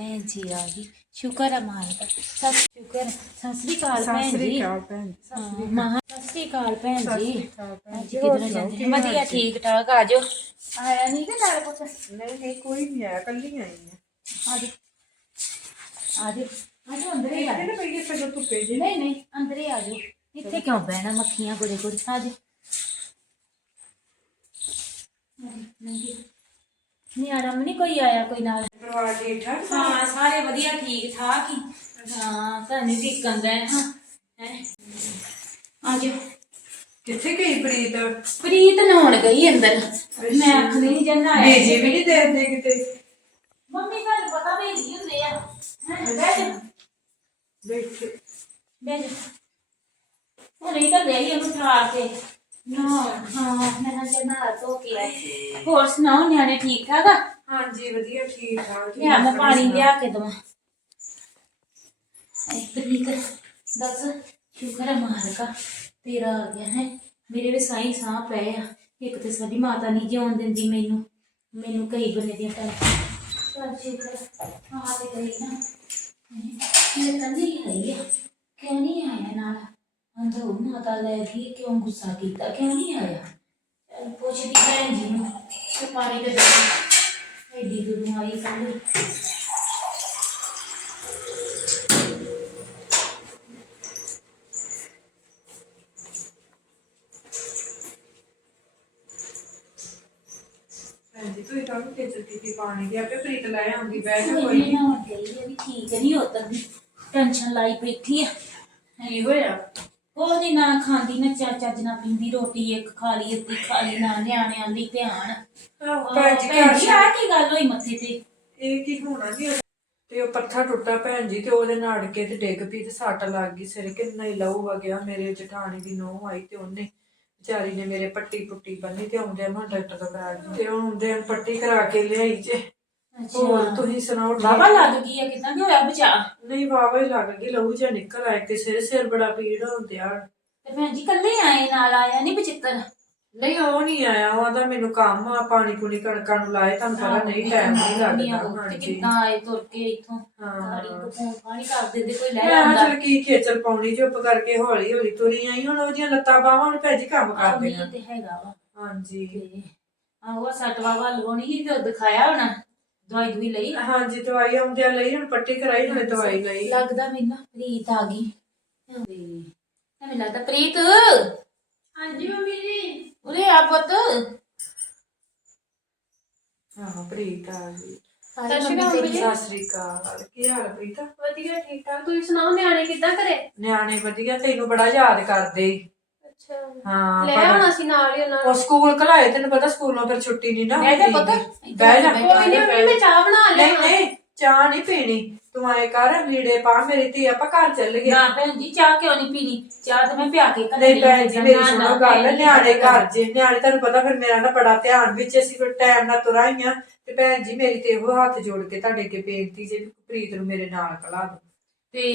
ਭੈਣ ਜੀ ਆ ਗਈ। ਸ਼ੁਕਰ ਹੈ ਮਾਂ ਦਾ। ਸਤਿ ਸ਼ੁਕਰ। ਹੈ। ਸਤਿ ਸ੍ਰੀ ਅਕਾਲ ਸਤਿ ਭੈਣ ਸ੍ਰੀ ਜੀ। ਅਕਾਲ ਭੈਣ ਹਾਂ, ਮਹਾਂ ਸਤਿ ਸ੍ਰੀ ਅਕਾਲ ਭੈਣ ਸਤਿ ਜੀ। ਸ੍ਰੀ ਅਕਾਲ ਭੈਣ ਹਾਂਜੀ ਜੀ। ਕਿਧਰ ਹੋਰ ਜਾਂਦੇ ਸੁਣਾਓ, ਵਧੀਆ ਠੀਕ ਠਾਕ ਆ ਜਾਓ। ਆਇਆ ਨਹੀਂ ਕਿ ਨਾਲ ਕੁਛ? ਨਹੀਂ ਨਹੀਂ ਕੋਈ ਨਹੀਂ ਆਇਆ ਕੱਲੀ ਆਈ ਆ। ਆ ਜਾ ਆ ਜਾ ਆ ਜਾ ਅੰਦਰ ਹੀ ਆ ਇਹਨੇ ਪਈਏ ਫਿਰ ਧੁੱਪੇ ਜੀ ਨਹੀਂ ਨਹੀਂ ਅੰਦਰ ਹੀ ਆ ਜਾਓ। ਇੱਥੇ ਕਿਉਂ ਬਹਿਣਾ ਮੱਖੀਆਂ ਗੁੜੇ ਗੁੜੇ ਆ ਜਾ ਆਰਾਮ ਨਹੀਂ ਕੋਈ ਆਇਆ ਕੋਈ ਨਾਲ? ਪਰਿਵਾਰ ਠੀਕ ਠਾਕ ਹਾਂ ਸਾਰੇ ਵਧੀਆ ਠੀਕ ਠਾਕ ਹੀ। ਹਾਂ ਤੁਹਾਨੂੰ ਵੀ ਕੰਦਾ ਹਾਂ। ਹੈ? ਆ ਜਾਓ। ਕਿੱਥੇ ਗਈ ਪ੍ਰੀਤ? ਪ੍ਰੀਤ ਨਹਾਉਣ ਗਈ ਅੰਦਰ। ਮੈਂ ਅੱਖ ਨਹੀਂ ਜੰਨਾ ਆਇਆ ਬੀਜੀ ਵੀ ਨਹੀਂ ਦੇਖਦੇ ਕਿਤੇ? ਮੰਮੀ ਤੁਹਾਨੂੰ ਪਤਾ ਵੀ ਨਹੀਂ ਹੁੰਦੇ ਆ। ਹੈਂ, ਬਹਿ ਜਾ ਦੇਖ ਬਹਿ ਜਾ ਉਹ ਨਹੀਂ ਤਾਂ ਗਈ ਉਹਨੂੰ ਠਾ ਕੇ। ਨਾ ਹਾਂ ਮੈਂ ਨਾ ਜਨਾ ਧੋ ਕੇ ਆਈ। ਹੋਰ ਸੁਣਾਓ ਨਿਆਣੇ ਠੀਕ ਠਾਕ ਆ? ਹਾਂਜੀ ਵਧੀਆ ਠੀਕ ਠਾਕ। ਲਿਆ ਮੈਂ ਪਾਣੀ ਲਿਆ ਕੇ ਦਵਾਂ। ਐ ਪ੍ਰੀਤ ਦੱਸ ਸ਼ੁਕਰ ਹੈ ਮਾਲਕਾ ਤੇਰਾ ਆ ਗਿਆ ਹੈ। ਮੇਰੇ ਵੀ ਸਾਈ ਸਾਹ ਪਏ ਆ। ਇੱਕ ਤੇ ਸਾਡੀ ਮਾਤਾ ਨਹੀਂ ਜਿਉਣ ਦਿੰਦੀ ਮੈਨੂੰ। ਮੈਨੂੰ ਕਈ ਬੰਨੇ ਦੀਆਂ ਟੈਨਸ਼ਨ ਚੱਲ ਸ਼ੁਕਰ ਆ ਤੇ ਗਈ ਨਾ। ਇਹ ਕੰਦੀ ਹੈ ਆ। ਕਿਉਂ ਨਹੀਂ ਆਇਆ ਨਾਲ? ਅੰਦਰ ਉਹ ਮਾਤਾ ਲੈ ਗਈ ਕਿਉਂ ਗੁੱਸਾ ਕੀਤਾ ਕਿਉਂ ਨਹੀਂ ਆਇਆ ਚੱਲ ਪੁੱਛਦੀ ਭੈਣ ਜੀ ਨੂੰ ਤੇ ਪਾਣੀ ਦੇ ਦੇ ਐਡੀ ਦੂਰੋਂ ਆਈ ਕੱਲ ਹਾਂਜੀ ਤੂੰ ਤਾਂ ਕਿ ਕੀਤੀ ਪਾਣੀ ਦੀ ਆਪੇ ਪ੍ਰੀਤ ਲੈ ਆਉਂਦੀ ਬੈਠ ਕੋਈ ਕੋਈ ਨਹੀਂ ਨਾ ਗਈ ਇਹ ਵੀ ਠੀਕ ਨਹੀਂ ਉਤਰ ਦੀ ਟੈਨਸ਼ਨ ਲਾਈ ਬੈਠੀ ਆ ਕੀ ਹੋਇਆ ਉਹ ਨਹੀਂ ਨਾ ਖਾਂਦੀ ਨਾ ਚਾ ਚੱਜ ਨਾ ਪੀਂਦੀ ਰੋਟੀ ਇੱਕ ਖਾ ਲਈ ਅੱਧੀ ਖਾ ਲਈ ਨਾ ਨਿਆਣਿਆਂ ਦੀ ਧਿਆਨ। ਆਹ, ਭੈਣ ਜੀ ਭੈਣ ਜੀ ਘਰ ਆ ਕੀ ਗੱਲ ਹੋਈ ਮੱਥੇ ਤੇ? ਇਹ ਕੀ ਹੋਣਾ ਜੀ? ਤੇ ਉਹ ਪੱਥਰ ਟੁੱਟਾ ਭੈਣ ਜੀ ਤੇ ਉਹਦੇ ਨਾਲ ਅੜ ਕੇ ਤੇ ਡਿੱਗ ਪਈ ਤੇ ਸੱਟ ਲੱਗ ਗਈ ਸਿਰ ਕਿੰਨਾ ਹੀ ਲਹੂ ਵਗਿਆ ਮੇਰੇ ਜਠਾਣੀ ਦੀ ਨੋਹ ਆਈ ਤੇ ਉਹਨੇ ਵਿਚਾਰੀ ਨੇ ਮੇਰੇ ਪੱਟੀ ਪੁੱਟੀ ਬੰਨੀ ਤੇ ਆਉਂਦੇ ਨੂੰ ਡਾਕਟਰ ਤੋਂ ਕਰਾ ਕੇ ਤੇ ਉਹ ਆਉਂਦੇ ਪੱਟੀ ਕਰਾ ਕੇ ਲਿਆਈ ਜੇ ਹੋਰ ਤੁਸੀਂ ਸੁਣਾਓ ਠੀਕ? ਬਾਬਾ ਲੱਗ ਗਈ ਆ ਕਿਦਾਂ ਕਿ ਹੋਇਆ ਬਚਾ ਨਹੀਂ ਵਾਵਾ ਹੀ ਲੱਗ ਗਈ ਲਹੂ ਜਿਹਾ ਨਿਕਲ ਆਇਆ ਤੇ ਸਿਰ ਸਿਰ ਬੜਾ ਪੀੜ ਹੁੰਦਿਆ ਤੇ ਭੈਣ ਜੀ ਕੱਲੇ ਆਏ ਨਾਲ ਆਇਆ ਨਹੀਂ ਬਚਿੱਤਰ ਨਹੀਂ ਉਹ ਨਹੀਂ ਆਇਆ ਉਹ ਆਂਦਾ ਮੈਨੂੰ ਕੰਮ ਆ ਪਾਣੀ ਪੂਣੀ ਕਣਕਾਂ ਨੂੰ ਲਾਏ ਤੁਹਾਨੂੰ ਪਤਾ ਨਹੀਂ ਟਾਈਮ ਨਹੀਂ ਲੱਗਦਾ ਤੇ ਹਾਂਜੀ। ਕਿੱਦਾਂ ਆਏ ਤੁਰ ਕੇ ਇੱਥੋਂ? ਹਾਂ। ਸਾਰੀ ਪਾਣੀ ਕਰ ਦਿੰਦੇ ਕੋਈ ਲੈ ਮੈਂ ਆਉਂਦਾ ਚਲ ਕੀ ਖੇਚਲ ਪਾਉਣੀ ਚੁੱਪ ਕਰਕੇ ਹੌਲੀ ਹੌਲੀ ਤੁਰੀ ਆਈ ਹੁਣ ਉਹਦੀਆਂ ਲੱਤਾਂ ਬਾਹਾਂ ਨੂੰ ਭੈਜੀ ਕੰਮ ਆਹ ਕਰਦੇ ਨਹੀਂ ਤੇ ਹੈਗਾ ਵਾ। ਹਾਂਜੀ। ਤੇ ਆਹੋ ਸਟਵਾ ਵੱਲ ਹੋਣੀ ਸੀ ਤੇ ਉਹ ਦਿਖਾਇਆ ਹੋਣਾ। ਦਵਾਈ ਦੂਈ ਲਈ? ਹਾਂਜੀ ਦਵਾਈ ਆਉਂਦਿਆਂ ਲਈ ਹੁਣ ਪੱਟੀ ਕਰਾਈ ਨਾਲੇ ਦਵਾਈ ਲਈ। ਲੱਗਦਾ ਮੈਨੂੰ ਨਾ ਪ੍ਰੀਤ ਆ ਗਈ। ਤੇ ਮੈਨੂੰ ਲੱਗਦਾ ਪ੍ਰੀਤ। ਹਾਂਜੀ ਮੰਮੀ ਜੀ। ਉਰੇ ਆ ਪੁੱਤ। ਹਾਂ ਪ੍ਰੀਤ ਆ ਗਈ। ਸਤਿ ਸ਼੍ਰੀ ਮੰਮੀ ਅਕਾਲ ਤੇਰੀ- ਸਤਿ ਸ੍ਰੀ ਅਕਾਲ। ਕੀ ਹਾਲ ਆ ਪ੍ਰੀਤ? ਵਧੀਆ ਠੀਕ ਠਾਕ। ਤੁਸੀਂ ਸੁਣਾਓ ਨਿਆਣੇ ਕਿੱਦਾਂ ਘਰੇ? ਨਿਆਣੇ ਵਧੀਆ ਤੈਨੂੰ ਬੜਾ ਯਾਦ ਕਰਦੇ। ਹਾਂ ਲੈ ਪਰ- ਆਉਣਾ ਸੀ ਨਾਲ ਹੀ ਉਹਨਾਂ ਉਹ ਸਕੂਲ ਘਲਾਏ ਤੈਨੂੰ ਪਤਾ ਸਕੂਲੋਂ ਫਿਰ ਛੁੱਟੀ ਨਹੀਂ ਨਾ ਹੁੰਦੀ। ਪੁੱਤ। ਬਹਿ ਜਾ। ਕੋਈ ਨਹੀਂ ਮੰਮੀ ਮੈਂ ਚਾਹ ਬਣਾ ਨਹੀਂ ਲਿਆ। ਨਹੀਂ ਚਾਹ ਨਹੀਂ ਪੀਣੀ। ਤੂੰ ਆਏ ਕਰ ਲੀੜੇ ਪਾ ਮੇਰੀ ਧੀ ਆਪਾਂ ਘਰ ਚੱਲ ਗਏ। ਨਾ ਭੈਣ ਜੀ ਚਾਹ ਕਿਉਂ ਨਹੀਂ ਪੀਣੀ? ਚਾਹ ਤੇ ਮੈਂ ਪਿਆ ਕੇ ਘਰ ਨਹੀਂ ਭੈਣ ਜੀ ਮੇਰੀ ਸੁਣੋ ਗੱਲ ਨਿਆਣੇ ਘਰ ਜੇ ਨਿਆਣੇ ਤੁਹਾਨੂੰ ਪਤਾ ਫਿਰ ਮੇਰਾ ਨਾ ਬੜਾ ਧਿਆਨ ਵਿੱਚ ਅਸੀਂ ਫਿਰ ਟਾਈਮ ਨਾਲ ਤੁਰਾਈਆਂ ਤੇ ਭੈਣ ਜੀ ਮੇਰੀ ਤੇ ਇਹੋ ਹੱਥ ਜੋੜ ਕੇ ਤੁਹਾਡੇ ਅੱਗੇ ਬੇਨਤੀ ਜੇ ਵੀ ਪ੍ਰੀਤ ਨੂੰ ਮੇਰੇ ਨਾਲ ਕਲਾ ਦੋ ਤੇ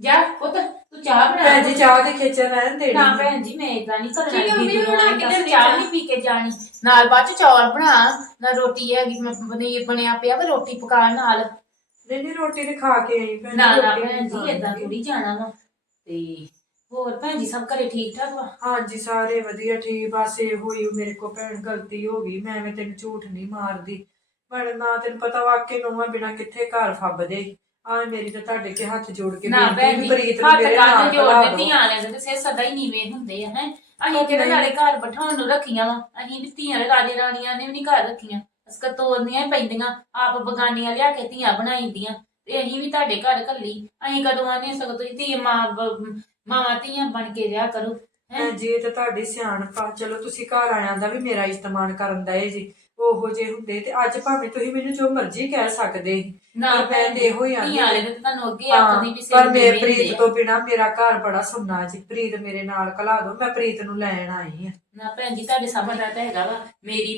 ਜਾ ਪੁੱਤ ਤੂੰ ਚਾਹ ਬਣਾ ਭੈਣ ਜੀ ਚਾਹ ਦੀ ਖੇਚਲ ਰਹਿਣ ਦੇਣੀ ਨਾ ਭੈਣ ਜੀ ਮੈਂ ਇਦਾਂ ਨਹੀਂ ਕਰਨਾ ਠੀਕ ਹੈ, ਮੰਮੀ ਦੂਰੋਂ ਬਣਾ ਆਈ ਕੇ ਤਾਂ ਦਿੰਦੀ ਚਾਹ। ਨਹੀਂ ਪੀ ਕੇ ਜਾਣੀ। ਨਾਲ ਬਾਅਦ ਚ ਚੌਲ ਬਣਾ ਨਾ ਰੋਟੀ ਹੈਗੀ ਮੈਂ ਪਨੀਰ ਬਣਿਆ ਪਿਆ ਵਾ ਰੋਟੀ ਪਕਾ ਨਾਲ। ਨਹੀਂ ਨਹੀਂ ਰੋਟੀ ਤੇ ਖਾ ਕੇ ਆਈ ਭੈਣ ਜੀ, ਨਾ ਨਾ ਰੋਟੀ ਭੈਣ ਜੀ ਖਾਣੀ। ਇਦਾਂ ਥੋੜੀ ਜਾਣਾ ਵਾ। ਤੇ ਹੋਰ ਭੈਣ ਜੀ ਸਭ ਘਰੇ ਠੀਕ ਠਾਕ ਵਾ? ਹਾਂਜੀ ਸਾਰੇ ਵਧੀਆ ਠੀਕ ਬਸ ਇਹੋ ਹੀ ਮੇਰੇ ਕੋ ਭੈਣ ਗਲਤੀ ਹੋ ਗਈ ਮੈਂ ਐਵੇਂ ਤੈਨੂੰ ਝੂਠ ਨਹੀਂ ਮਾਰਦੀ। ਪਰ ਨਾ ਤੈਨੂੰ ਪਤਾ ਵਾਕਈ ਨੋਵਾ ਬਿਨਾ ਕਿੱਥੇ ਘਰ ਫੱਬਦੇ। ਆ ਮੇਰੀ ਤਾਂ ਤੁਹਾਡੇ ਕੇ ਹੱਥ ਜੋੜ ਕੇ ਨਾ ਬੇਨਤੀ ਭੈਣ ਵੀ ਜੀ ਪ੍ਰੀਤ ਨੂੰ ਹੱਥ ਮੇਰੇ ਕੰਨ ਨਾਲ ਜੋੜ ਖਿਲਾ ਦੇ। ਦਿਓ। ਧੀਆਂ ਨੇ ਤੇ ਸਿਰ ਸਦਾ ਹੀ ਨੀਵੇਂ ਹੁੰਦੇ ਆ ਹੈ। ਅਸੀਂ ਕਿਹੜਾ ਨਾਲੇ ਘਰ ਬਿਠਾਉਣ ਨੂੰ ਰੱਖੀਆਂ ਵਾ। ਅਸੀਂ ਵੀ ਧੀਆਂ ਦੇ ਰਾਜੇ ਰਾਣੀਆਂ ਨੇ ਵੀ ਨਹੀਂ ਘਰ ਰੱਖੀਆਂ। ਅਸਕਰ ਤੋਰਨੀਆਂ ਹੀ ਪੈਂਦੀਆਂ ਆਪ ਬਗਾਨੀਆਂ ਲਿਆ ਕੇ ਧੀਆਂ ਬਣਾਈਂਦੀਆਂ ਤੇ ਅਸੀਂ ਵੀ ਤੁਹਾਡੇ ਘਰ ਕੱਲੀ ਅਸੀਂ ਕਦੋਂ ਆਨੇ ਸਗੋਂ ਤੁਸੀਂ ਧੀ ਮਾਂ ਬ- ਮਾਵਾਂ ਧੀਆਂ ਬਣ ਕੇ ਰਿਹਾ ਕਰੋ ਹੈ। ਭੈਣ ਜੀ ਇਹ ਤਾਂ ਤੁਹਾਡੀ ਸਿਆਣਪ। ਆ ਚਲੋ ਤੁਸੀਂ ਘਰ ਆਇਆਂ ਦਾ ਵੀ ਮੇਰਾ ਇਸਤਮਾਨ ਕਰਨ ਦਾ ਏ ਜੀ। ਉਹੋ ਜੇ ਹੁੰਦੇ ਤੇ ਅੱਜ ਭਾਵੇਂ ਤੁਸੀਂ ਮੈਨੂੰ ਜੋ ਮਰਜ਼ੀ ਕਹਿ ਸਕਦੇ। ਨਾ ਪਰ ਮੈਂ ਤੇ ਇਹੋ ਹੀ ਆਂਦੀ ਧੀਆਂ ਵਾਲੇ ਤੇ ਤੁਹਾਨੂੰ ਅੱਗੇ ਆਖਦੀ ਵੀ ਪਰ ਮੈਂ ਪ੍ਰੀਤ। ਤੋਂ ਬਿਨਾ ਮੇਰਾ ਘਰ ਬੜਾ ਸੁੰਨਾ ਜੀ ਪ੍ਰੀਤ ਮੇਰੇ ਨਾਲ ਕਲਾ ਦੋ ਮੈਂ ਪ੍ਰੀਤ ਨੂੰ ਲੈਣ ਆਈ ਆ ਨਾ ਭੈਣ ਜੀ ਤੁਹਾਡੇ ਸਾਹਮਣੇ ਤਾਂ ਹੈਗਾ ਵਾ ਮੇਰੀ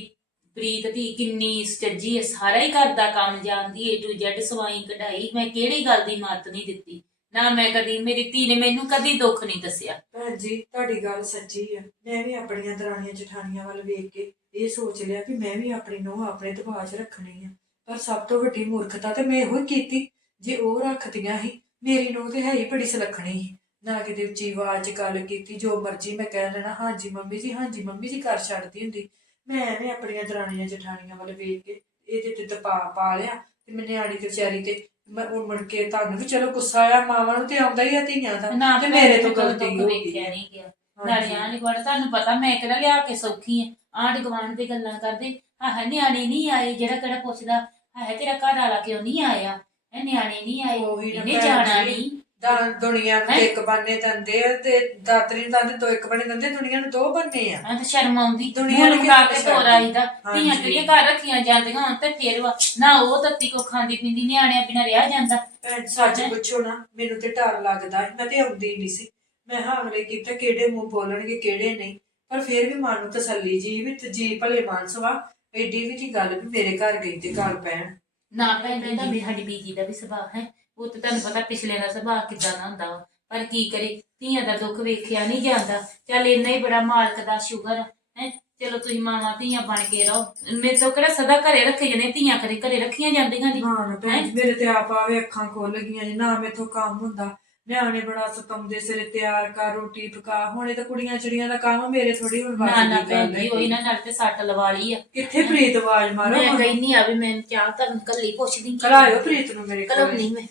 ਪ੍ਰੀਤ ਦੀ ਕਿੰਨੀ ਸੱਜੀ ਹੈ ਸਾਰਾ ਹੀ ਘਰ ਦਾ ਕੰਮ ਜਾਣਦੀ ਏ ਟੂ ਜ਼ੈਡ ਸਵਾਈ ਕਢਾਈ ਮੈਂ ਕਿਹੜੀ ਗੱਲ ਦੀ ਮੱਤ ਨਹੀਂ ਦਿੱਤੀ ਨਾ ਮੈਂ ਕਦੀ, ਮੇਰੀ ਧੀ ਨੇ ਮੈਨੂੰ ਕਦੀ ਦੁੱਖ ਨਹੀਂ ਦੱਸਿਆ। ਭੈਣ ਜੀ, ਤੁਹਾਡੀ ਗੱਲ ਸੱਚੀ ਆ। ਮੈਂ ਵੀ ਆਪਣੀਆਂ ਦਰਾਣੀਆਂ ਜਠਾਣੀਆਂ ਵੱਲ ਵੇਖ ਕੇ ਇਹ ਸੋਚ ਲਿਆ ਕਿ ਮੈਂ ਵੀ ਆਪਣੀ ਨੂੰਹ ਆਪਣੇ ਦਬਾਅ 'ਚ ਰੱਖਣੀ ਆ। ਪਰ ਸਭ ਤੋਂ ਵੱਡੀ ਮੂਰਖਤਾ ਤੇ ਮੈਂ ਇਹੋ ਹੀ ਕੀਤੀ, ਜੇ ਉਹ ਰੱਖਦੀਆਂ ਸੀ, ਮੇਰੀ ਨੂੰ ਤੇ ਹੈ ਹੀ ਬੜੀ ਸਲੱਖਣੀ ਸੀ। ਨਾ ਕਿਤੇ ਉੱਚੀ ਆਵਾਜ਼ 'ਚ ਗੱਲ ਕੀਤੀ, ਜੋ ਮਰਜ਼ੀ ਮੈਂ ਕਹਿ ਲੈਣਾ, ਹਾਂਜੀ ਮੰਮੀ ਜੀ, ਹਾਂਜੀ ਮੰਮੀ ਜੀ ਕਰ ਛੱਡਦੀ ਹੁੰਦੀ। ਮੈਂ ਐਵੇਂ ਆਪਣੀਆਂ ਦਰਾਣੀਆਂ ਜਠਾਣੀਆਂ ਵੱਲ ਵੇਖ ਕੇ ਇਹਦੇ ਤੇ ਦਬਾਅ ਪਾ ਲਿਆ ਤੇ ਮੈਂ ਨਿਆਣੀ ਤੇ ਵਿਚਾਰੀ ਤੇ ਮੈਂ ਉਹ ਮੁੜ ਕੇ ਤੁਹਾਨੂੰ ਵੀ ਚਲੋ ਗੁੱਸਾ ਆਇਆ ਮਾਵਾਂ ਨੂੰ ਤੇ ਆਉਂਦਾ ਹੀ ਆ ਧੀਆਂ ਦਾ। ਨਾ ਤੇ ਮੇਰੇ ਤੋਂ ਗਲਤੀ ਹੋ ਗਈ। ਵੇਖਿਆ ਨਹੀਂ ਗਿਆ। ਹਾਂਜੀ। ਨਾਲੇ ਆਂਢ ਗੁਆਂਢ ਤੁਹਾਨੂੰ ਪਤਾ ਮੈਂ ਕਿਹੜਾ ਲਿਆ ਕੇ ਸੌਖੀ ਆ। ਆਂਢ ਗੁਆਂਢ ਦੀ ਗੱਲਾਂ ਕਰਦੇ ਆਹ ਨਿਆਣੇ ਨਹੀਂ ਆਏ ਜਿਹੜਾ ਕਿਹੜਾ ਪੁੱਛਦਾ ਆਹ ਤੇਰਾ ਘਰ ਵਾਲਾ ਕਿਉਂ ਨਹੀਂ ਆਇਆ? ਇਹ ਨਿਆਣੇ ਨਹੀਂ ਆਏ ਉਹੀ ਨਾ ਇਹਨੇ ਭੈਣ ਜਾਣਾ ਜੀ। ਨਹੀਂ ਦਾ ਦੁਨੀਆ ਨੂੰ ਹੈਂ? ਇੱਕ ਬੰਨੇ ਦੰਦੇ ਆ ਤੇ ਦਾਤਰੀ ਨੂੰ ਦੰਦੇ ਦੋ ਇੱਕ ਬੰਨੇ ਦੰਦੇ ਦੁਨੀਆ ਨੂੰ ਦੋ ਬੰਨੇ ਆ। ਆ ਤਾਂ ਸ਼ਰਮ ਆਉਂਦੀ। ਦੁਨੀਆ ਨੂੰ ਕੇ ਕਿੱਥੇ ਤੋਰ ਆਈਦਾ। ਹਾਂਜੀ। ਧੀਆਂ ਕਿਹੜੀਆਂ ਘਰ ਰੱਖੀਆਂ ਜਾਂਦੀਆਂ ਹੁਣ ਤੇ ਫੇਰ ਵਾ ਨਾ ਉਹ ਤੱਤੀ ਕੋ ਖਾਂਦੀ ਪੀਂਦੀ ਨਿਆਣਿਆਂ ਬਿਨਾਂ ਰਿਹਾ ਜਾਂਦਾ। ਭੈਣ ਸੱਚ ਹੈਂ? ਪੁੱਛੋ ਨਾ ਮੈਨੂੰ ਤੇ ਡਰ ਲੱਗਦਾ ਸੀ, ਮੈਂ ਤੇ ਆਉਂਦੀ ਨਹੀਂ ਸੀ। ਮੈਂ ਹਾਵਲੇ ਕੀਤਾ ਕਿਹੜੇ ਮੂੰਹ ਬੋਲਣਗੇ ਕਿਹੜੇ ਨਹੀਂ। ਪਰ ਫਿਰ ਵੀ ਮਨ ਨੂੰ ਤਸੱਲੀ ਜੀ ਵੀ ਤੇ ਜੀ ਭਲੇ ਮਾਨਸਵਾ ਐਡੀ ਵੀ ਜੀ ਗੱਲ ਵੀ ਮੇਰੇ ਘਰ ਗਈ ਤੇ ਘਰ ਪੈਣ ਨਾ ਜੀ ਜਿਵੇਂ ਸਾਡੀ ਬੀਜੀ ਦਾ ਵੀ ਸੁਭਾਅ ਹੈ। ਉਹ ਤੇ ਤੁਹਾਨੂੰ ਪਤਾ ਪਿਛਲੇ ਦਾ ਸੁਭਾਅ ਕਿਦਾਂ ਦਾ ਹੁੰਦਾ ਵਾ। ਪਰ ਕੀ ਕਰੇ ਧੀਆਂ ਦਾ ਦੁੱਖ ਵੇਖਿਆ ਨਹੀਂ ਜਾਂਦਾ। ਚੱਲ ਇੰਨਾ ਹੀ ਬੜਾ ਮਾਲਕ ਦਾ ਸ਼ੁਕਰ ਹੈ? ਚਲੋ ਤੁਸੀਂ ਮਾਵਾਂ ਧੀਆਂ ਬਣ ਕੇ ਰਹੋ। ਮੇਰੇ ਤੋਂ ਕਿਹੜਾ ਸਦਾ ਘਰੇ ਰੱਖੇ ਜਣੇ ਧੀਆਂ ਕਰੇ ਘਰੇ ਰੱਖੀਆਂ ਜਾਂਦੀਆਂ ਜੀ ਹਾਂ ਨਾ ਭੈਣ ਜੀ, ਮੇਰੇ ਤੇ ਆਪ ਆਵੇ ਅੱਖਾਂ ਖੁੱਲ ਗਈਆਂ ਜੀ ਨਾ ਮੇਥੋਂ ਕੰਮ ਹੁੰਦਾ। ਨਿਆਣੇ ਬੜਾ ਸਤਾਉਂਦੇ ਸਿਰੇ ਤਿਆਰ ਕਰ ਰੋਟੀ ਪਕਾ। ਹੁਣੇ ਤਾਂ ਕੁੜੀਆਂ ਚਿੜੀਆਂ ਦਾ ਕੰਮ ਮੇਰੇ ਥੋੜੀ ਹੁਣ ਨਾ ਨਾ ਦੀ ਗੱਲ ਭੈਣ ਜੀ ਹੈ। ਉਹੀ ਨਾ ਨਾਲ ਤੇ ਸੱਟ ਲਵਾ ਲਈ ਆ। ਕਿੱਥੇ ਪ੍ਰੀਤ ਆਵਾਜ਼ ਮਾਰੋ ਮੈਂ ਕਹਿੰਨੀ ਆ ਵੀ ਮੈਂ ਚਾਹ ਕਰਨ ਕੱਲੀ ਪੁੱਛਦੀ ਕਰਾਇਓ ਪ੍ਰੀਤ ਨੂੰ ਮੇਰੇ ਕਲਮ ਕੋਲ। ਨਹੀਂ ਮੈਂ।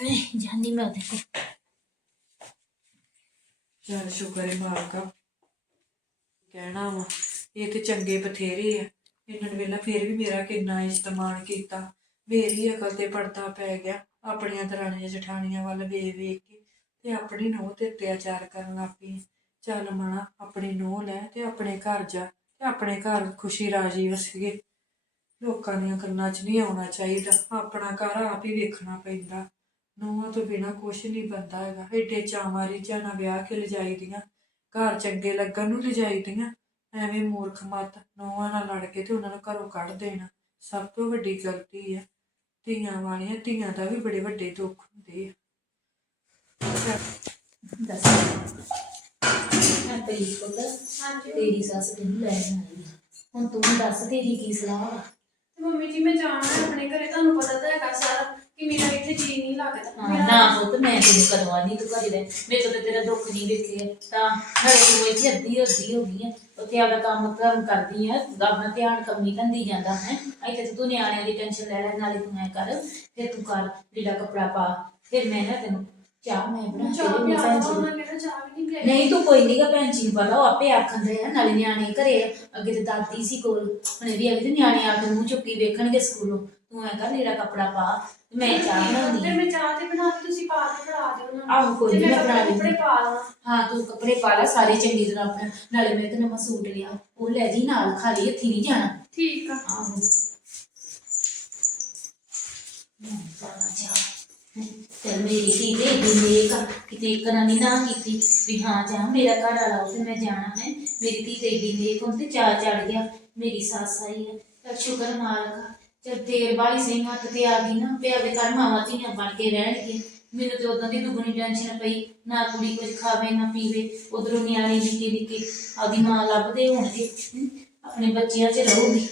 ਐ, ਮੈਂ ਉਹਦੇ ਕੋਲ। ਚੱਲ ਸ਼ੁਕਰ ਹੈ ਮਾਲਕਾ। ਕਹਿਣਾ ਵਾ ਇਹ ਤੇ ਚੰਗੇ ਬਥੇਰੇ ਆ। ਇਹਨਾਂ ਨੇ ਵੇਲਾ ਫੇਰ ਵੀ ਮੇਰਾ ਕਿੰਨਾ ਇਸਤਮਾਲ ਕੀਤਾ। ਮੇਰੀ ਅਕਲ ਤੇ ਪੜਦਾ ਪੈ ਗਿਆ ਆਪਣੀਆਂ ਦਰਾਣੀਆਂ ਜਠਾਣੀਆਂ ਵੱਲ ਵੇਖ ਵੇਖ ਕੇ ਤੇ ਆਪਣੀ ਨੂੰਹ ਤੇ ਅਤਿਆਚਾਰ ਕਰਨ ਲੱਗ ਪਈ। ਚੱਲ ਮਣਾ ਆਪਣੀ ਨੂੰਹ ਲੈ ਤੇ ਆਪਣੇ ਘਰ ਜਾ ਤੇ ਆਪਣੇ ਘਰ ਖੁਸ਼ੀ ਰਾਜੀ ਵਸਗੇ। ਲੋਕਾਂ ਦੀਆਂ ਗੱਲਾਂ 'ਚ ਨਹੀਂ ਆਉਣਾ ਚਾਹੀਦਾ। ਆਪਣਾ ਘਰ ਆਪ ਹੀ ਵੇਖਣਾ ਪੈਂਦਾ। ਨੂੰਹਾਂ ਤੋਂ ਬਿਨਾ ਕੁਛ ਨਹੀਂ ਬੰਦਾ ਹੈਗਾ। ਏਡੇ ਚਾਵਾਂ ਰੀਝਾਂ ਵਿਆਹ ਕੇ ਲਿਜਾਈ ਦੀਆਂ ਘਰ ਚੰਗੇ ਲੱਗਣ ਨੂੰ ਲਿਜਾਈ ਦੀਆਂ। ਐਵੇਂ ਮੂਰਖ ਮਤ ਨੂੰਹਾਂ ਨਾਲ ਲੜ ਕੇ ਤੇ ਉਹਨਾਂ ਨੂੰ ਘਰੋਂ ਕੱਢ ਦੇਣਾ ਸਭ ਤੋਂ ਵੱਡੀ ਗਲਤੀ ਹੈ ਧੀਆਂ ਵਾਲੀਆਂ ਧੀਆਂ ਦਾ ਵੀ ਬੜੇ ਵੱਡੇ ਦੁੱਖ ਹੁੰਦੇ ਆ। ਦੱਸ। ਕੋਲ ਹਾਂਜੀ ਤੇਰੀ ਸੱਸ ਤੈਨੂੰ ਲੈਣ ਆਈ। ਹੁਣ ਤੂੰ ਦੱਸ ਤੇਰੀ ਕੀ ਸਲਾਹ ਵਾ? ਤੇ ਮੰਮੀ ਜੀ ਮੈਂ ਜਾਣਾ ਹੈ ਆਪਣੇ ਘਰੇ ਤੁਹਾਨੂੰ ਪਤਾ ਤਾਂ ਹੈਗਾ ਸਾਰਾ। ਹਾਂ, ਨਾ ਪੁੱਤ ਮੈਂ ਤੈਨੂੰ ਕਰਵਾ ਨਹੀਂ ਤੂੰ ਘਰੇ ਰਹਿ। ਮੇਰੇ ਤੋਂ ਤੇ ਤੇਰਾ ਦੁੱਖ ਨਹੀਂ ਵੇਖਿਆ ਤਾਂ ਹਰੇ ਤੂੰ ਇੱਥੇ ਅੱਧੀ ਅੱਧੀ ਹੋ ਗਈ ਹੈ ਉੱਥੇ ਆਪਦਾ ਕੰਮ ਕੰਮ ਕਰਦੀ ਆ ਆਪਣਾ ਧਿਆਨ ਕੰਮੀ ਧੰਦੀ ਜਾਂਦਾ ਹੈ। ਇੱਥੇ ਤੇ ਤੂੰ ਨਿਆਣਿਆਂ ਦੀ ਟੈਨਸ਼ਨ ਲੈ ਲੈ ਨਾਲੇ ਤੂੰ ਐ ਕਰ ਫਿਰ ਤੂੰ ਕਰ ਲੀੜਾ ਕੱਪੜਾ ਪਾ ਫਿਰ ਮੈਂ ਨਾ ਤੈਨੂੰ ਚਾਹ ਮੈਂ ਬਣਾ ਚਾਹ ਪਿਆ ਦੇਣੀ ਭੈਣ ਜੀ ਉਹਨਾਂ ਨੂੰ। ਨੇ ਕਿਹਾ ਚਾਹ ਵੀ ਨਹੀਂ ਪਿਆਈ ਨਹੀਂ ਤੂੰ ਕੋਈ ਨਹੀਂਗਾ ਭੈਣ ਜੀ ਨੂੰ ਪਤਾ ਉਹ ਆਪੇ ਆਖਣ ਦੇ ਆ ਨਾਲੇ ਨਿਆਣੇ ਘਰੇ ਆ। ਅੱਗੇ ਤੇ ਦਾਦੀ ਸੀ ਕੋਲ ਹੁਣ ਇਹ ਵੀ ਅਗੇ ਤੇ ਨਿਆਣੇ ਆ ਕੇ ਮੂੰਹ ਚੁੱਕੀ ਵੇਖਣਗੇ ਸਕੂਲੋਂ। ਤੂੰ ਐ ਕਰ ਲੀੜਾ ਕੱਪੜਾ ਪਾ ਤੇ ਮੈਂ ਚਾਹ ਬਣਾਉਂਦੀ ਤੇ। ਮੈਂ ਚਾਹ ਤੇ ਬਣਾ ਕੇ ਤੁਸੀਂ ਪਾ ਕੇ ਫੜਾ ਦਿਓ ਉਹਨਾਂ ਨੂੰ। ਆਹੋ, ਕੋਈ ਤੇ ਨੀ, ਮੈਂ ਬਣਾ ਲੈਂਦੀ। ਕੱਪੜੇ ਪਾ ਲਵਾਂ। ਹਾਂ ਤੂੰ ਕੱਪੜੇ ਪਾ ਲੈ ਸਾਰੇ ਚੰਗੀ ਤਰ੍ਹਾਂ ਆਪਣਾ ਨਾਲੇ ਮੈਂ ਤੇ ਨਵਾਂ ਸੂਟ ਲਿਆ ਉਹ ਲੈ ਜੀ ਨਾਲ ਖਾਲੀ ਹੱਥੀ ਨਹੀਂ ਜਾਣਾ। ਠੀਕ ਆ। ਆਹੋ। ਮੈਂ ਤੇ ਮੇਰੀ ਧੀ ਦੇ ਦਿਨੇਕ ਕਿਤੇ ਇੱਕ ਨਾ ਕੀਤੀ ਵੀ ਹਾਂ ਜਾ ਮੇਰਾ ਘਰ ਵਾਲਾ ਉਹ ਤੇ ਮੈਂ ਜਾਣਾ ਹੈ। ਮੇਰੀ ਧੀ ਦੇ ਦਿਨੇਕ ਹੁਣ ਤੇ ਚਾਹ ਚੜ ਗਿਆ। ਮੇਰੀ ਸੱਸ ਆਈ ਹੈ ਤਾਂ ਸ਼ੁਕਰ ਮਾਲਕਾ ਜਦ ਦੇਰ ਬਾਲੀ ਸਿੰਘ ਹੱਥ ਤੇ ਆ ਗਈ ਨਾ ਪਿਆ ਦੇ ਘਰ ਮਾਵਾਂ ਧੀਆਂ ਬਣ ਕੇ ਰਹਿਣਗੇ ਮੈਨੂੰ ਤੇ ਉਦੋਂ ਦੀ ਦੁਗਣੀ ਟੈਨਸ਼ਨ ਪਈ ਨਾ ਕੁੜੀ ਕੁਝ ਖਾਵੇ ਨਾ ਪੀਵੇ ਉਧਰੋਂ ਨਿਆਣੇ ਨਿੱਕੇ ਨਿੱਕੇ ਆਪਦੀ ਮਾਂ ਲੱਭਦੇ ਹੋਣਗੇ ਆਪਣੇ ਬੱਚਿਆਂ 'ਚ ਰਹੂਗੀ।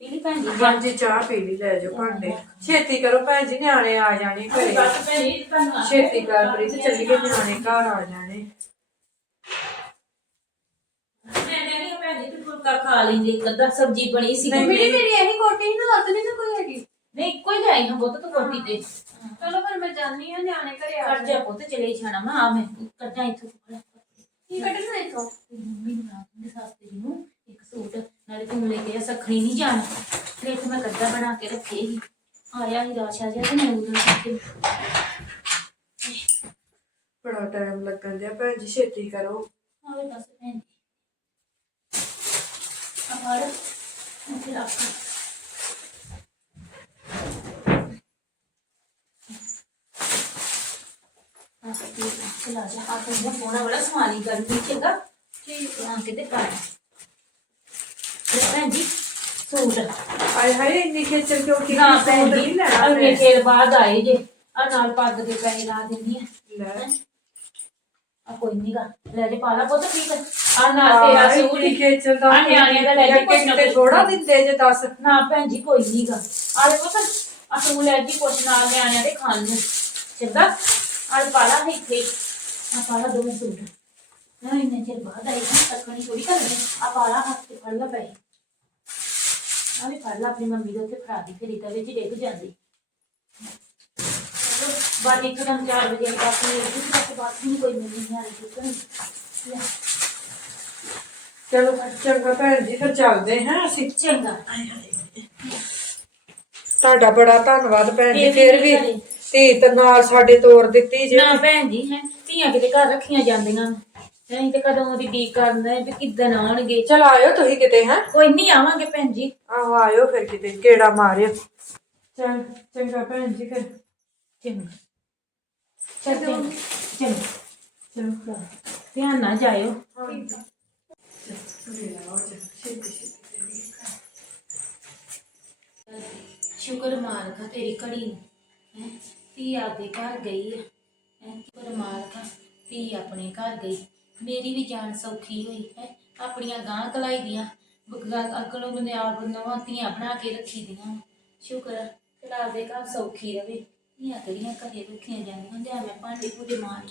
ਪੀਲੀ ਭੈਣ ਜੀ। ਹਾਂਜੀ ਚਾਹ ਪੀ ਲਈ ਲੈ ਜਾਓ ਭਾਂਡੇ। ਛੇਤੀ ਕਰੋ ਭੈਣ ਜੀ ਨਿਆਣੇ ਆ ਜਾਣੇ ਘਰੇ। ਬਸ ਭੈਣ ਜੀ ਤੁਹਾਨੂੰ ਆ- ਛੇਤੀ ਕਰ ਪ੍ਰੀਤ ਚੱਲੀਏ ਨਿਆਣੇ ਘਰ ਆ ਜਾਣੇ ਮੈਂ ਕਹਿੰਦੀ ਹਾਂ ਭੈਣ ਜੀ ਤੂੰ ਫੁਲਕਾ ਖਾ ਲੈਂਦੀ ਇੱਕ ਅੱਧਾ ਸਬਜ਼ੀ ਬਣੀ ਸੀ ਨਹੀਂ, ਮੇਰੀ ਮੇਰੀ ਇਹੀ ਕੋਟੀ ਨਾ ਹੱਥ ਨਹੀਂ ਨਾ ਕੋਈ ਹੈਗੀ। ਨਹੀਂ ਕੋਈ ਲਿਆਈ ਨਾ ਬਹੁਤ ਤੂੰ ਕੋਟੀ ਤੇ। ਚਲੋ ਫਿਰ ਮੈਂ ਜਾਣੀ ਆ ਨਿਆਣੇ ਘਰੇ ਆ ਕਰ ਜਾ ਪੁੱਤ ਚਲੇ ਜਾਣਾ। ਮੈਂ ਆ ਮੈਂ ਕੱਢਾਂ ਇੱਥੋਂ ਕੀ ਕੱਢਣਾ ਇਥੋਂ? ਮੰਮੀ ਨੂੰ ਨਾ ਦੇ ਸਾਸਤੇ ਜੀ ਨੂੰ ਇੱਕ ਸੂਟ ਨਾਲੇ ਤੂੰ ਲੈ ਕੇ ਆ ਸਖਣੀ ਨਹੀਂ ਜਾਣਾ। ਫਿਰ ਤੇ ਮੈਂ ਕੱਢਾ ਬਣਾ ਕੇ ਰੱਖੇਗੀ ਆਇਆ ਹੀ ਰਾਸ਼ਾ ਜਿਹਾ ਤੇ ਮੈਂ ਉਦੋਂ ਰੱਖੇ ਬੜਾ ਟਾਈਮ ਲੱਗਣ ਦਿਆ ਭੈਣ ਜੀ ਛੇਤੀ ਕਰੋ। ਆਵੇ ਬਸ ਭੈਣ ਜੀ। ਆ ਫੜ ਮੈਂ ਫਿਰ ਰੱਖ ਆ ਤੇ ਚਲਾ ਜਾ ਆ ਤੇ ਫੋਨਾ ਵਾਲਾ ਸਮਾਨ ਹੀ ਕਰਨੀ ਚੰਗਾ ਠੀਕ ਆ ਕਿਤੇ ਪਾ ਲੈ ਭੈਣ ਜੀ ਸੂਟ ਆਏ ਹਾਏ ਇੰਨੀ ਖੇਚਲ ਕਿਉਂ ਕੀਤੀ ਨਾ ਸੂਟ ਭੈਣ ਨਹੀਂ ਜੀ ਲੈਣਾ ਅਗਲੇ ਮੈਂ। ਫੇਰ ਬਾਅਦ ਆਏ ਜੇ ਆ ਨਾਲ ਪੱਗ ਦੇ ਪੈਸੇ ਲਾ ਦਿੰਦੀ ਆ ਲੈ ਆ ਕੋਈ ਨੀਗਾ ਲੈ ਜੇ ਪਾ ਲਾ ਪੁੱਤ ਠੀਕ ਹੈ ਆ ਨਾ ਤੇਰਾ ਸੂਟ ਹੀ। ਖੇਚਲ ਦਾ ਆ ਨਿਆਣਿਆਂ ਦਾ ਲੈ ਜੀ ਕੁਛ ਨਾ ਤੇ ਕੁਛ। ਥੋੜਾ ਦਿੰਦੇ ਜੇ ਦੱਸ। ਨਾ ਭੈਣ ਜੀ ਕੋਈ ਨਹੀਂਗਾ ਆ ਦੇਖੋ ਤਾਂ ਆ ਤੂੰ ਲੈ ਜੀ ਕੁਛ ਨਾਲ ਨਿਆਣਿਆਂ ਦੇ ਖਾਣ ਨੂੰ। ਚੰਗਾ? ਆ ਪਾਲਾ ਹੈ ਇੱਥੇ ਆ ਪਾਲਾ ਦੋ ਸੂਟ। ਨਾ ਇੰਨੇ ਚਿਰ ਬਾਅਦ ਆਈ ਨਾ ਤੱਕਣੀ ਥੋੜੀ ਕਰਦੇ ਆ ਪਾਲਾ ਹੱਥ ਤੇ ਫੜ ਲਾ ਪੈ ਆ ਵੀ ਫੜ ਲਾ ਆਪਣੀ ਮੰਮੀ ਦੇ ਉੱਤੇ ਫੜਾ ਦੀ ਫਿਰ ਇਹਦੇ ਵਿੱਚ ਡਿੱਗ ਜਾਂਦੀ। ਬਾਅਦ ਇੱਕਦਮ 4 ਵਜੇ ਤੱਕ ਨਹੀਂ ਇਸ ਤੱਕ ਬਾਤ ਨਹੀਂ ਕੋਈ ਮਿਲਣੀ ਨਹੀਂ ਆ ਰਹੀ ਚਲੋ ਚੰਗਾ ਭੈਣ ਜੀ ਫਿਰ ਚੱਲਦੇ ਹਾਂ ਅਸੀਂ। ਚੰਗਾ। ਤੁਹਾਡਾ ਬੜਾ ਧੰਨਵਾਦ ਭੈਣ ਜੀ ਫਿਰ ਵੀ। ਧੀ ਤੇ ਨਾਲ ਸਾਡੇ ਤੋਰ ਦਿੱਤੀ ਜੇ। ਨਾ ਭੈਣ ਜੀ ਹੈ ਧੀਆਂ ਕਿਤੇ ਘਰ ਰੱਖੀਆਂ ਜਾਂਦੀਆਂ ਨਹੀਂ ਤੇ ਕਦੋਂ ਦੀ ਡੀ ਕਰਨਾ ਵੀ ਕਿੱਦਣ ਆਉਣਗੇ। ਚਲ ਆਇਓ ਤੁਸੀਂ ਕਿਤੇ ਹੈ। ਕੋਈ ਨਹੀਂ ਆਵਾਂਗੇ ਭੈਣ ਜੀ। ਆਹੋ ਆਇਓ ਫਿਰ ਕਿਤੇ ਕਿਹੜਾ ਮਾਰਿਓ। ਚਲ ਚੰਗਾ ਭੈਣ ਜੀ ਫਿਰ। ਚੰਗਾ। ਚੱਲ ਚੰਗਾ। ਚੰਗਾ। ਚਲੋ ਧਿਆਨ ਨਾਲ ਜਾਇਓ। ਸ਼ੁਕਰ ਮਾਲਕਾ ਤੇਰੀ ਘੜੀ ਨੂੰ। ਹੈਂ? ਧੀ ਆਪਦੇ ਘਰ ਗਈ ਹੈ ਹੈਂ? ਸ਼ੁਕਰ ਮਾਲਕਾ ਧੀ ਆਪਣੇ ਘਰ ਗਈ। ਮੇਰੀ ਵੀ ਜਾਨ ਸੌਖੀ ਹੋਈ ਹੈ? ਆਪਣੀਆਂ ਗਾਂ ਕਲਾਈ ਦੀਆਂ। ਅਕਲੋਂ ਬਨੇ ਆਪ ਨਵਾਂ ਧੀਆਂ ਬਣਾ ਕੇ ਰੱਖੀ ਦੀਆਂ। ਸ਼ੁਕਰ ਹੈ ਕਿ ਆਪਦੇ ਘਰ ਸੌਖੀ ਰਵੇ। ਧੀਆਂ ਕਿਹੜੀਆਂ ਘਰੇ ਰੱਖੀਆਂ ਜਾਂਦੀਆਂ ਜਾਂ ਮੈਂ ਭਾਂਡੇ ਭੂਡੇ ਮਾਰ